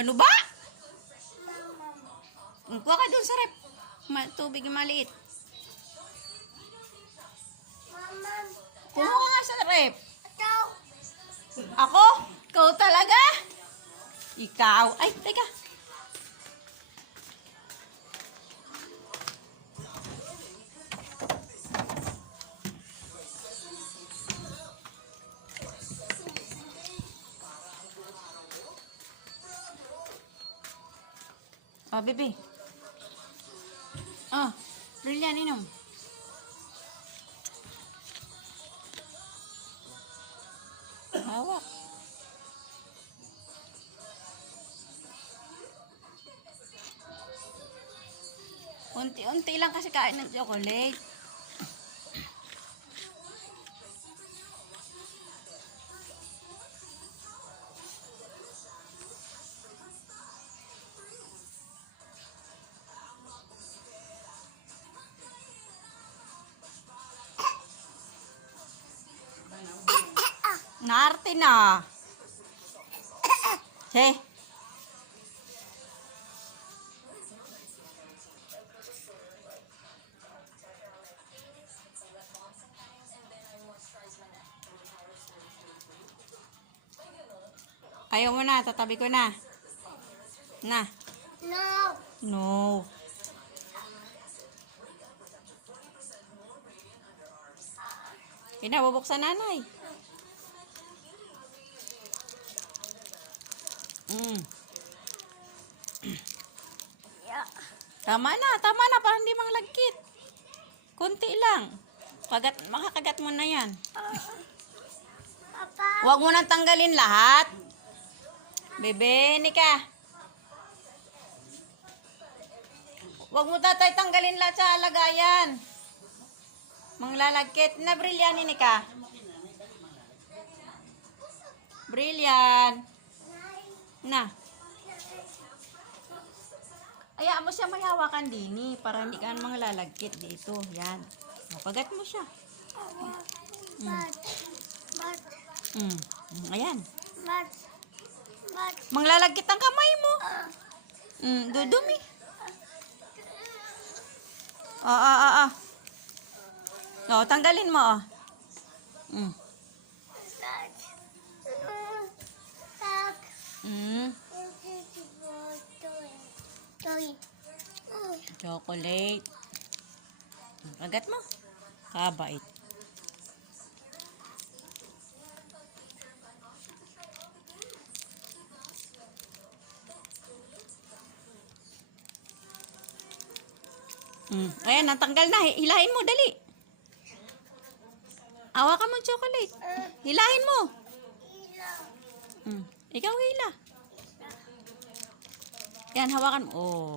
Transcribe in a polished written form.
Ano ba? Kuha ka dun sa rep. Tubig yung maliit. Kumuha nga sa rep. Ako? Ikaw talaga? Ikaw? Ay, teka. Oh, baby. Oh, brilliant, inom. Hawak. Unti-unti lang kasi kain ng chocolate. Naarte na. He. Ayaw mo na, tatabi ko na. Na. No. No. Pinabubuksan nanay. Tama na para hindi manglagkit. Kunti lang. Makakagat mo na yan. Papa. Huwag mo nang tanggalin lahat. Bebe, Nika. Huwag mo tatay tanggalin lahat sa lagayan. Manglalagkit na brilliant, Nika. Brilliant. Na. Hayaan mo siya may hawakan din para hindi ka manglalagkit dito. Yan. Kagat mo siya. Ayan. Manglalagkit ang kamay mo. Dudumi. Oh, tanggalin mo. Chocolate. Kagat mo. Kabait. Ayan, natanggal na. Hilahin mo, dali. Hawakan mo chocolate. Hilahin mo. Ikaw hila. Yan, hawakan mo. Oh.